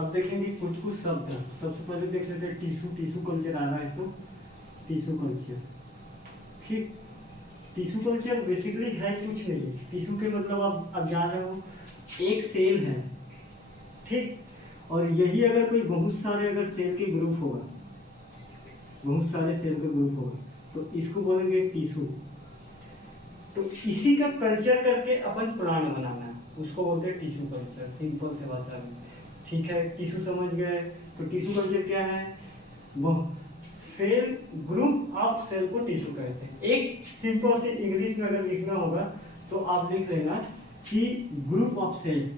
अब देखेंगे कुछ कुछ शब्द। सबसे पहले देख लेते हैं टिश्यू। टिश्यू कल्चर आ रहा है तो टिश्यू कल्चर, ठीक। टिश्यू कल्चर बेसिकली है कुछ नहीं। टिश्यू के मतलब आप जान रहे हो एक सेल है, ठीक। और यही अगर कोई बहुत सारे अगर सेल के ग्रुप होगा, बहुत सारे सेल के ग्रुप होगा तो इसको बोलेंगे टिश्यू। तो इसी का कल्चर करके अपन प्लांट बनाना है, उसको बोलते हैं टिश्यू कल्चर, सिंपल से भाषा में, ठीक है। टिश्यू समझ गए। तो टिश्यू कल्चर क्या है? वो सेल, ग्रुप ऑफ सेल को टिश्यू कहते हैं। एक सिंपल से इंग्लिश में अगर लिखना होगा तो आप लिख लेना कि group of cell,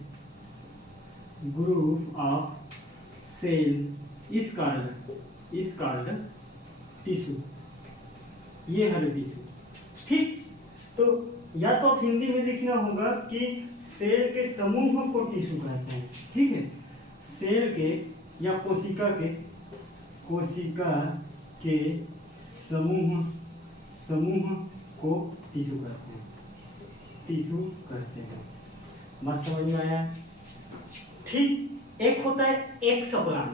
group of cell is called tissue. ये है टिश्यू, ठीक। तो या तो आप हिंदी में लिखना होगा कि सेल के समूह को टिश्यू कहते हैं, ठीक है। सेल के या कोशिका के समूह को टिश्यू कहते हैं। बात समझ में आया? ठीक। एक होता है एक्सप्लांट,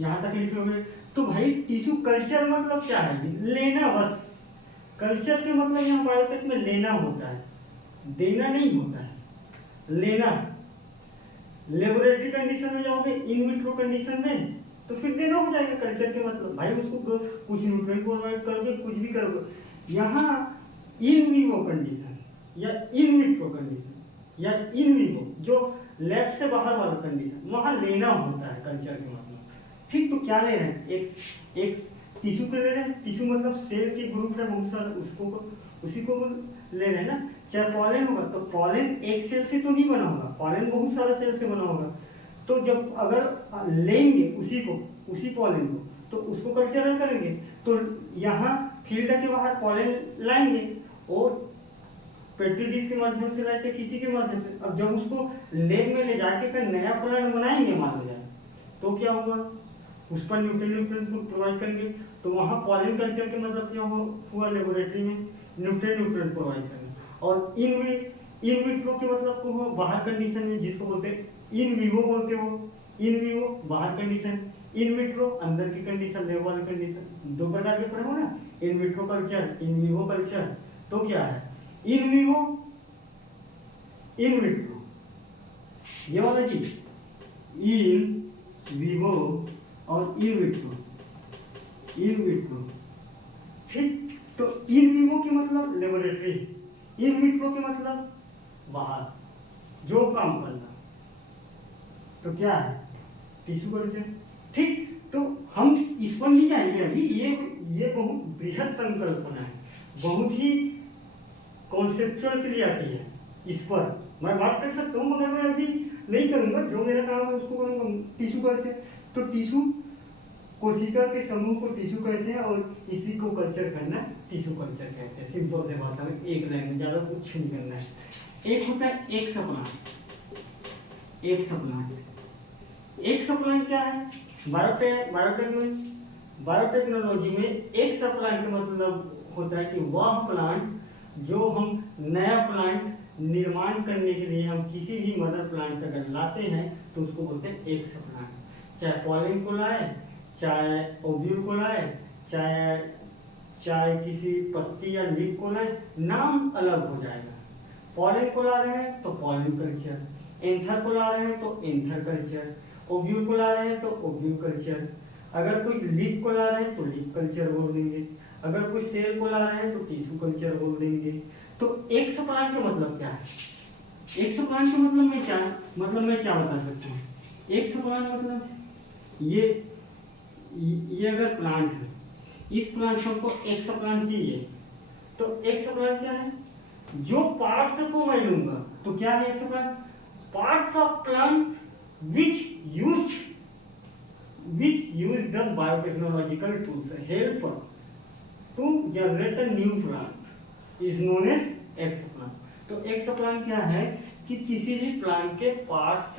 यहां तक लिखोगे तो भाई टिश्यू कल्चर मतलब क्या है? लेना, बस। कल्चर के मतलब यहाँ बायोटेक में लेना होता है, देना नहीं होता है, लेना। लेबोरेटरी कंडीशन में जाओगे, इन विट्रो कंडीशन में, तो फिर देना हो जाएगा कल्चर के मतलब। भाई उसको कुछ न्यूट्रिएंट प्रोवाइड करोगे, कुछ भी करोगे। यहाँ इन विवो कंडीशन या इन विट्रो कंडीशन या इन विवो, जो लैब से बाहर वाला कंडीशन, वहां लेना होता है कल्चर के मतलब, ठीक। तो क्या ले रहे हैं? एक टिश्यू को ले रहे हैं। टिश्यू मतलब सेल के ग्रुप है बहुत सारे, उसी को ले रहे हैं ना। चाहे पॉलन होगा तो पॉलन एक सेल से तो नहीं बना होगा, पॉलन बहुत सारे सेल से बना होगा। तो जब अगर लेंगे उसी पॉलन को, तो उसको कल्चर करेंगे। तो यहाँ फील्ड के बाहर पॉलन लाएंगे और पेट्री डिश के माध्यम से लाए, किसी के माध्यम से। अब जब उसको लैब में ले जाके कर नया प्लांट बनाएंगे मान लो, तो क्या होगा? उस पर न्यूट्रिएंट को प्रोवाइड करेंगे। तो वहाँ पॉलन कल्चर के मतलब क्या हुआ? लेबोरेटरी में न्यूट्रिएंट प्रोवाइड करेंगे। और इन विट्रो के मतलब को हुआ बाहर कंडीशन में, जिसको बोलते हैं इन विवो बोलते हो। इन विवो बाहर कंडीशन, इन विट्रो अंदर की कंडीशन, लैब वाली कंडीशन। दो प्रकार के पढ़े हो ना, in vitro culture, in vivo culture. तो क्या है? इन विवो, इन विट्रो, ये वाला चीज इन विवो और इन विट्रो, ठीक। तो इन विवो के मतलब लेबोरेटरी, इन विट्रो के मतलब बाहर जो काम करना। तो क्या है? टिश्यू कल्चर, ठीक। तो हम इस पर नहीं जाएंगे अभी। ये बहुत बृहद संकल्पना है, बहुत ही कॉन्सेप्चुअल क्लियरिटी है। इस पर मैं बात कर सकता हूँ, मगर मैं अभी नहीं करूंगा। जो मेरा काम है उसको करूंगा। टिश्यू कल्चर, तो टिश्यू कोशिका के समूह को टिश्यू कहते हैं और इसी को कल्चर करना टिश्यू कल्चर कहते हैं। सिंपल से भाषा में, एक लाइन में, ज्यादा कुछ नहीं करना है। एक होता है एक्सप्लांट क्या है? बायोटेक्नोलॉजी में एक्सप्लांट का मतलब होता है कि वह प्लांट जो हम नया प्लांट निर्माण करने के लिए हम किसी भी मदर प्लांट से अगर लाते हैं तो उसको बोलते हैं एक्सप्लांट। चाहे पॉलन को लाए, चाहे ओव्यूल को लाए, चाहे किसी पत्ती या लीफ को लाए, नाम अलग हो जाएगा। पॉलन को ला रहे हैं तो पॉलन कल्चर, एंथर को ला रहे हैं तो एंथर कल्चर, ओव्यूल को ला रहे हैं तो ओव्यूल कल्चर, अगर कोई लीफ को ला रहे हैं तो लीफ कल्चर बोल देंगे, अगर कोई सेल को ला रहे हैं तो टिश्यू कल्चर बोल देंगे। तो एक्सप्लांट का मतलब क्या है? एक्सप्लांट का मतलब मैं क्या बता सकता हूँ? एक्सप्लांट मतलब ये अगर प्लांट है, इस प्लांट को हमको एक्सप्लांट चाहिए, तो एक्सप्लांट क्या है? जो पार्ट्स को मैं लूंगा तो क्या है explant? Parts of plant which use the biotechnological tools help to generate a new plant is known as explant। तो एक्सप्लांट क्या है कि किसी भी प्लांट के पार्ट्स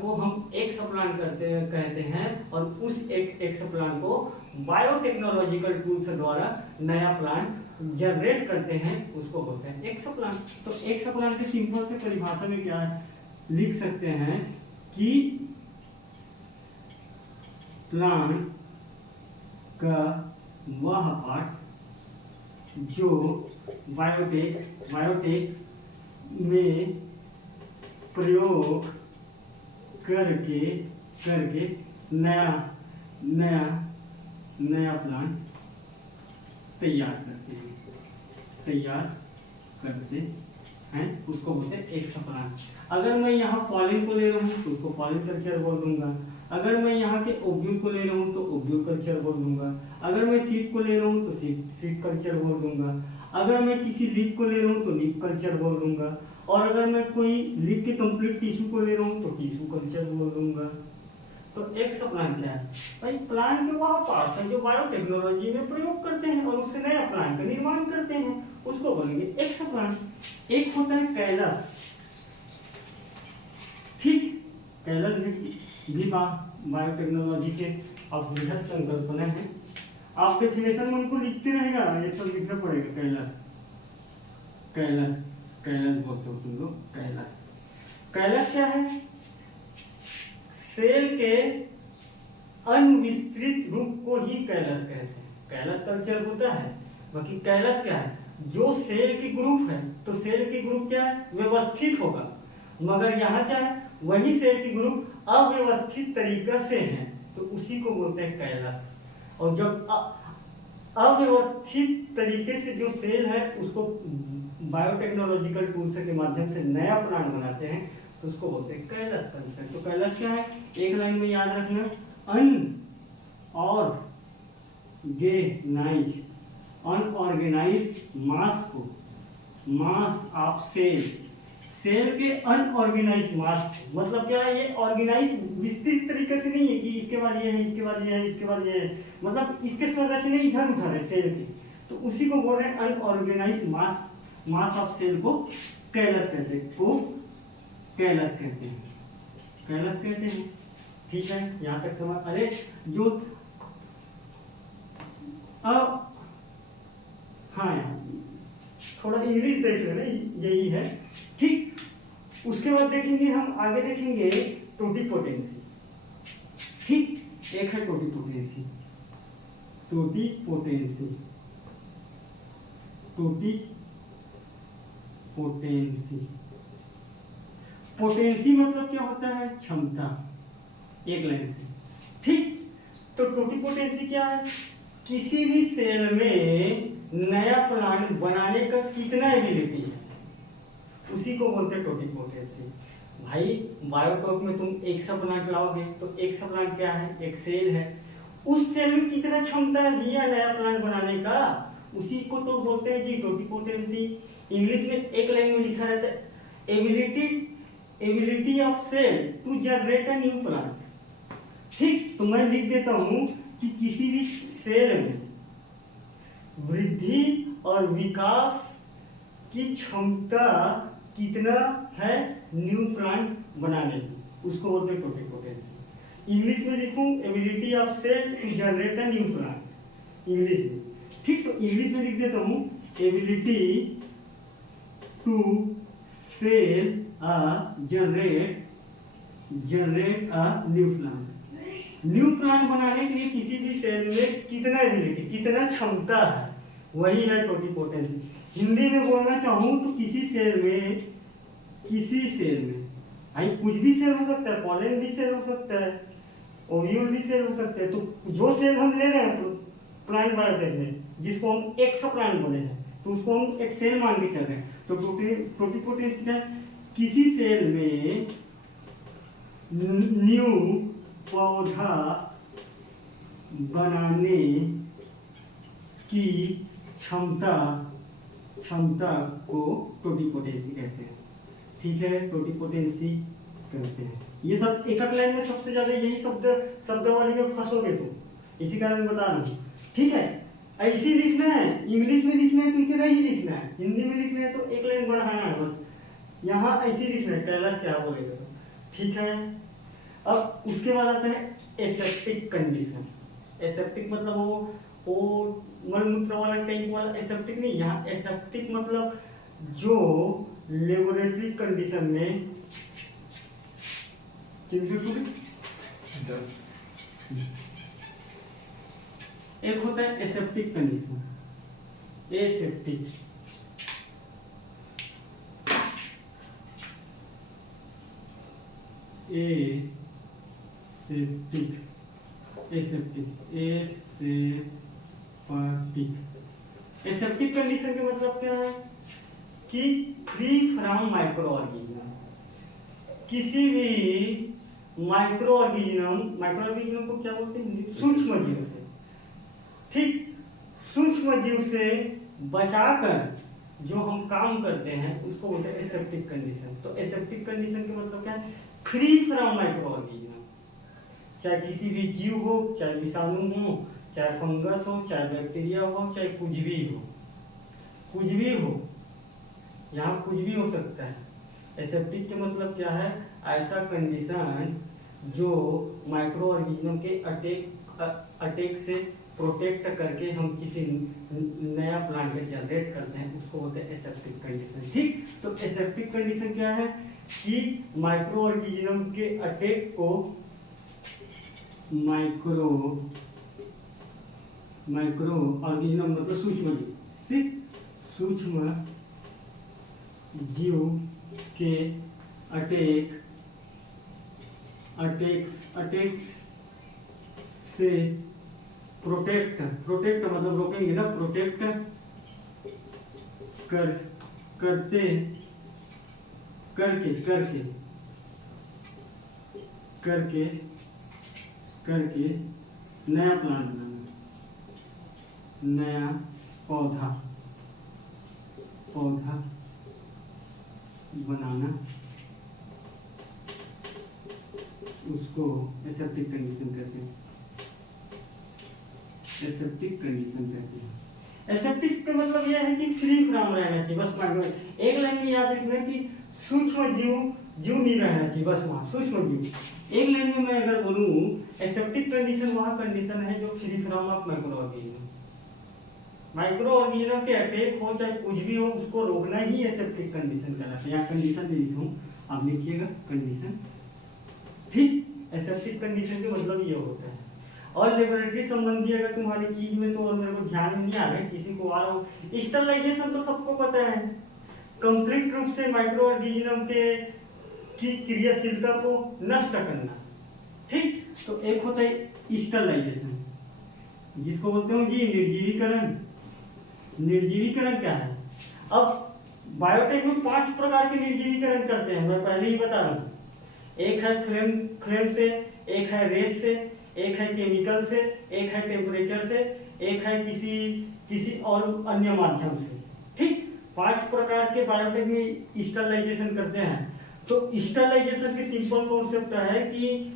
को हम एक्सप्लांट कहते हैं और उस एक्सप्लांट को बायोटेक्नोलॉजिकल टूल्स द्वारा नया प्लांट जनरेट करते हैं, उसको बोलते हैं एक्सप्लांट। तो एक्सप्लांट की सिंपल से परिभाषा में क्या है? लिख सकते हैं कि प्लांट का वह पार्ट जो बायोटेक में प्रयोग करके नया प्लांट तैयार करते हैं, उसको बोलते हैं एक्सप्लांट। अगर मैं यहाँ पॉलिन को ले रहा हूँ तो उसको पॉलिन कल्चर बोल दूंगा। अगर मैं यहाँ के ओव्यूल को ले रहा हूँ तो ओव्यूल कल्चर बोल दूंगा। अगर मैं सीड को ले रहा हूँ तो सीड कल्चर बोल दूंगा। अगर मैं किसी लीफ को ले रहा हूँ तो लीफ कल्चर बोल दूंगा। और अगर मैं कोई लीफ के कंप्लीट टिश्यू को ले रहा हूँ तो टिश्यू कल्चर बोल दूंगा। तो एक्सप्लांट क्या है भाई? प्लांट के वह पार्ट्स हैं जो बायोटेक्नोलॉजी में प्रयोग करते हैं और उससे नया प्लांट का निर्माण करते हैं, उसको बोलेंगे एक्सप्लांट। एक होता है कैलस, ठीक, कैलस भी बायोटेक्नोलॉजी के अब वृहद संकल्पना है। आप डेफिनेशन में उनको लिखते रहेगा, ये सब लिखना पड़ेगा। कैलस बोलते हो तुम लोग। कैलस क्या है? सेल के अनविस्तृत रूप को ही कैलस कहते हैं। कैलस कल्चर होता है, बाकी कैलस क्या है? जो सेल की ग्रुप है तो सेल की ग्रुप क्या है? व्यवस्थित होगा, मगर यहाँ क्या है? वही सेल की ग्रुप अव्यवस्थित तरीका से है, तो उसी को बोलते हैं कैलस। और जब अव्यवस्थित तरीके से जो सेल है उसको बायोटेक्नोलॉजिकल टूल्स के माध्यम से नया प्लांट बनाते हैं, तो उसको बोलते हैं कैलस कल्चर। तो कैलस क्या है? एक लाइन में याद रखना, अनऑर्गेनाइज मास ऑफ सेल के अनऑर्गेनाइज मास, मतलब क्या है? ये ऑर्गेनाइज विस्तृत तरीके से नहीं है कि इसके बाद ये है, इसके बाद ये है, इसके बाद ये है, मतलब इसके संरचना इधर उधर है सेल की, तो उसी को बोल रहे हैं अनऑर्गेनाइज मास ऑफ सेल को कैलस कहते हैं। कैलस कहते हैं, ठीक है, यहाँ तक समझ। अरे जो अब हाँ यार थोड़ा इंग्लिश देख लेना, यही है, ठीक। उसके बाद देखेंगे हम, आगे देखेंगे टोटीपोटेंसी, ठीक। एक है टोटीपोटेंसी। पोटेंसी मतलब क्या होता है? क्षमता, एक लाइन से, ठीक। तो टोटीपोटेंसी क्या है? किसी भी सेल में नया प्लांट बनाने का कितना एबिलिटी है, उसी को बोलते हैं टोटीपोटेंसी। भाई बायोटॉक में तुम एक सा प्लांट लाओगे तो एक सा प्लांट क्या है? एक सेल है, उस सेल में कितना क्षमता है भैया नया प्लांट बनाने का, उसी को तो बोलते हैं जी टोटीपोटेंसी। इंग्लिश में एक लाइन में लिखा रहता है ability of cell to generate a new plant, ठीक। तो मैं लिख देता हूं कि किसी भी सेल में वृद्धि और विकास की क्षमता कितना है न्यू प्लांट बनाने की, उसको बोलते हैं टोटीपोटेंसी। इंग्लिश में लिखूं ability of cell to generate a new plant, English में, ठीक। तो इंग्लिश में लिख देता हूं ability to cell generate a new plant बनाने के लिए किसी भी सेल में कितना एबिलिटी, कितना क्षमता है, वही है टोटीपोटेंसी। हिंदी में बोलना चाहूँ तो किसी सेल में भाई कुछ भी सेल हो सकता है, पॉलन भी सेल हो सकता है, ओव्यूल भी सेल हो सकते हैं। तो जो सेल हम ले रहे हैं प्लांट बायोटेक में, जिसको हम एक्सप्लांट बोले हैं, तो उसको हम एक सेल मान के चल रहे हैं। तो टोटीपोटेंसी क्या है? किसी सेल में न्यू पौधा बनाने की क्षमता को टोटीपोटेंसी कहते हैं, ठीक है। टोटीपोटेंसी कहते हैं। ये सब एक लाइन में सबसे ज्यादा यही शब्दावली में फंसोगे तुम, इसी कारण बता रहा हूँ, ठीक है। ऐसे लिखना है, इंग्लिश में लिखना है तो इतना ही लिखना है, हिंदी में लिखना है तो एक लाइन बढ़ाना है बस। यहाँ ऐसे लिखना है कैलस क्या बोलेगा तो, ठीक है। अब उसके बाद आता है एसेप्टिक कंडीशन। एसेप्टिक मतलब वो मलमूत्र वाला टैंक वाला एसेप्टिक नहीं, यहाँ एसेप्टिक मतलब जो लेबोरेटरी कंडीशन में एक होता है aseptic condition, aseptic, aseptic, aseptic, aseptic, aseptic condition का मतलब क्या है कि फ्री फ्रॉम माइक्रो ऑर्गेनिज्म, किसी भी माइक्रो ऑर्गेनिज्म को क्या बोलते हैं, सूक्ष्म जीव से, ठीक, सूक्ष्म जीव से बचाकर जो हम काम करते हैं उसको बोलते हैं एसेप्टिक कंडीशन। तो एसेप्टिक कंडीशन का मतलब क्या है, फ्री फ्रॉम माइक्रो ऑर्गेनिज्म, चाहे किसी भी जीव हो, चाहे विषाणु हो, चाहे फंगस हो, चाहे बैक्टीरिया हो, चाहे कुछ भी हो, कुछ भी हो, यहाँ कुछ भी हो सकता है। एसेप्टिक के मतलब क्या है, ऐसा कंडीशन जो माइक्रो ऑर्गेनिज्म के अटैक से प्रोटेक्ट करके हम किसी नया प्लांट जनरेट करते हैं, उसको बोलते हैं एसेप्टिक कंडीशन, ठीक। तो एसेप्टिक कंडीशन क्या है कि माइक्रो ऑर्गेनिज्म के अटैक को, माइक्रो ऑर्गेनिज्म मतलब सूक्ष्म जीव, ठीक, सूक्ष्म जीव के अटैक्स से प्रोटेक्ट मतलब रोकेंगे ना, प्रोटेक्ट करके नया प्लांट बनाना, नया पौधा बनाना, उसको एसेप्टिक कंडीशन कहते हैं, एसेप्टिक कंडीशन कहते हैं। एसेप्टिक का मतलब यह है कि फ्री फ्रॉम रहना चाहिए, बस एक लाइन में याद रखना कि सूक्ष्म जीव नहीं रहना चाहिए, बस वहाँ सूक्ष्म जीव। एक लाइन में मैं अगर बोलूँ, एसेप्टिक कंडीशन वहाँ कंडीशन है जो free from of micro organism के अटैक हो चाहे कुछ भी हो, उसको रोकना ही एसेप्टिक कंडीशन कहलाता है। यहाँ कंडीशन दे दी हूँ, आप लिखिएगा कंडीशन, ठीक। एसेप्टिक कंडीशन का मतलब ये होता है। और लेबोरेटरी संबंधी अगर तुम्हारी चीज में तो, और मेरे को ध्यान में नहीं आ रहा है, किसी को आ रहा हो, स्टरलाइजेशन तो सबको पता है, कंप्लीट रूप से माइक्रो ऑर्गेनिज्म की क्रियाशीलता को नष्ट करना, ठीक। तो एक होता है स्टरलाइजेशन, जिसको बोलते हो जी निर्जीवीकरण। निर्जीवीकरण क्या है, अब बायोटेक में 5 प्रकार के निर्जीवीकरण करते हैं, मैं पहले ही बता रहा हूँ। एक है फ्लेम से, एक है रेस से, एक है केमिकल से, एक है टेम्परेचर से, एक है किसी और अन्य माध्यम से, ठीक। 5 प्रकार के बायोटेक में स्टरलाइजेशन करते हैं। तो स्टरलाइजेशन की सिंपल कॉन्सेप्ट है कि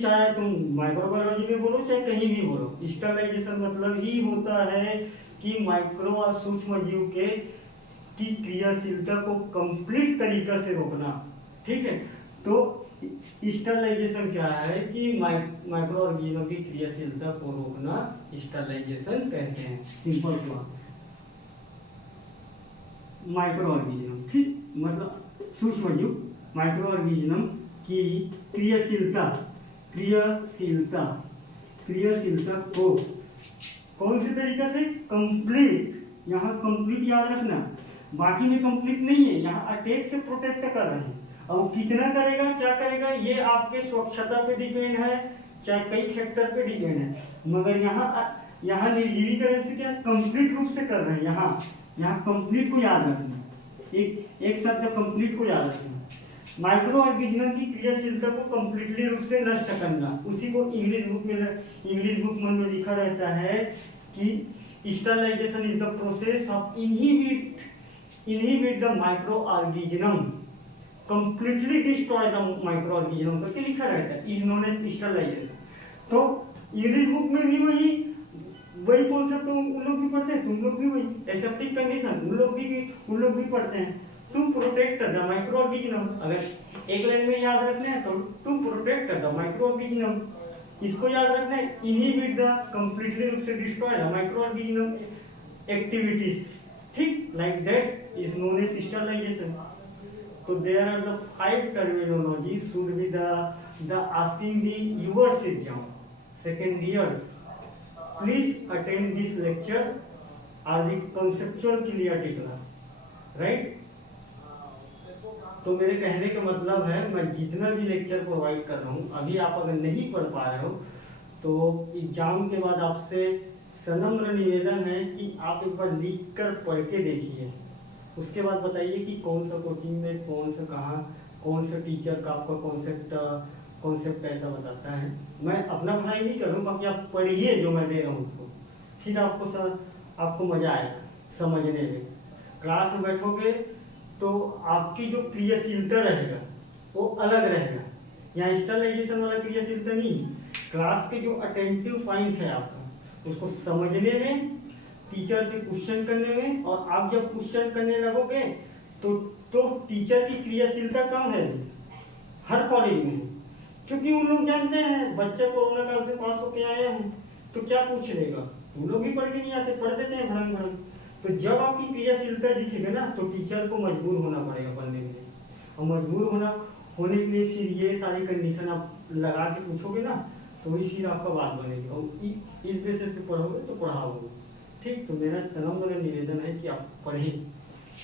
चाहे तुम माइक्रोबायोलॉजी में बोलो चाहे कहीं भी बोलो, स्टरलाइजेशन मतलब ही होता है कि माइक्रो और सूक्ष्म जीव की क्रियाशीलता को कंप्लीट तरीका से रोकना, ठीक है। तो स्टरलाइजेशन क्या है कि माइक्रो ऑर्गेनिज्म की क्रियाशीलता को रोकना स्टरलाइजेशन कहते हैं, सिंपल सा। माइक्रो ऑर्गेनिज्म, ठीक, मतलब सूक्ष्म जीव माइक्रो ऑर्गेनिज्म की क्रियाशीलता को कौन से तरीका से, कंप्लीट, यहाँ कंप्लीट याद रखना, बाकी में कंप्लीट नहीं है, यहाँ अटैक से प्रोटेक्ट कर रहे हैं। अब कितना करेगा, क्या करेगा, ये आपके स्वच्छता पे डिपेंड है, चाहे कई फैक्टर पे डिपेंड है, मगर यहाँ निर्जीवीकरण से क्या कंप्लीट रूप से कर रहे हैं। यहाँ कंप्लीट को याद रखना, एक शब्द कंप्लीट को याद रखना। माइक्रो ऑर्गेनिज्म की क्रियाशीलता को कंप्लीटली रूप से नष्ट करना, उसी को इंग्लिश बुक में लिखा रहता है कि sterilization is the process of inhibit the micro organism, completely destroy the micro organism करके लिखा रहता है, इज नोन एज स्टरलाइजेशन। तो इंग्लिश बुक में भी वही कॉन्सेप्ट उन लोग भी पढ़ते हैं, तुम लोग भी वही एसेप्टिक कंडीशन उन लोग भी पढ़ते हैं, to protect the micro organism. अगर एक लाइन में याद रखना है तो to protect the micro organism, इसको याद रखना है, इनहिबिट द कंप्लीटली रूप से destroy the micro organism activities, ठीक, like that is known as sterilization. तो there are the 5 terminology should be the asking the yours exam second years please attend this lecture are the conceptual clarity class, right. तो मेरे कहने का मतलब है मैं जितना भी लेक्चर प्रोवाइड कर रहा हूँ, अभी आप अगर नहीं पढ़ पा रहे हो तो एग्जाम के बाद आपसे सनम्र निवेदन है कि आप एक बार लिख कर पढ़ के देखिए, उसके बाद बताइए कि कौन सा कोचिंग में कौन सा कहाँ कौन सा टीचर का आपका कॉन्सेप्ट ऐसा बताता है। मैं अपना पढ़ाई नहीं कर रहा हूँ, बाकी आप पढ़िए जो मैं दे रहा हूँ उसको, फिर आपको मज़ा आएगा समझने में। क्लास में बैठोगे तो आपकी जो क्रियाशीलता रहेगा वो अलग रहेगा, यहाँ इंस्टॉलाइजेशन वाला क्रियाशीलता नहीं, क्लास के जो अटेंटिव पॉइंट है आपका उसको समझने में, टीचर से क्वेश्चन करने में, और आप जब क्वेश्चन करने लगोगे तो टीचर की क्रियाशीलता कम है हर कॉलेज में, क्योंकि उन लोग जानते हैं बच्चे कोरोना काल से पास होके आए हैं तो क्या पूछ लेगा, उन लोग भी पढ़ के नहीं आते, पढ़ देते हैं भड़ंग भड़ंग। तो जब आपकी क्रियाशीलता दिखेगा ना तो टीचर को मजबूर होना पड़ेगा पढ़ने के लिए, और मजबूर होने के लिए फिर ये सारी कंडीशन आप लगा के पूछोगे ना तो ही फिर आपका बात बनेगी, और इस बेसिस पे पढ़ोगे तो पढ़ाओगे, ठीक। तो मेरा सनम्र निवेदन है कि आप पढ़ें।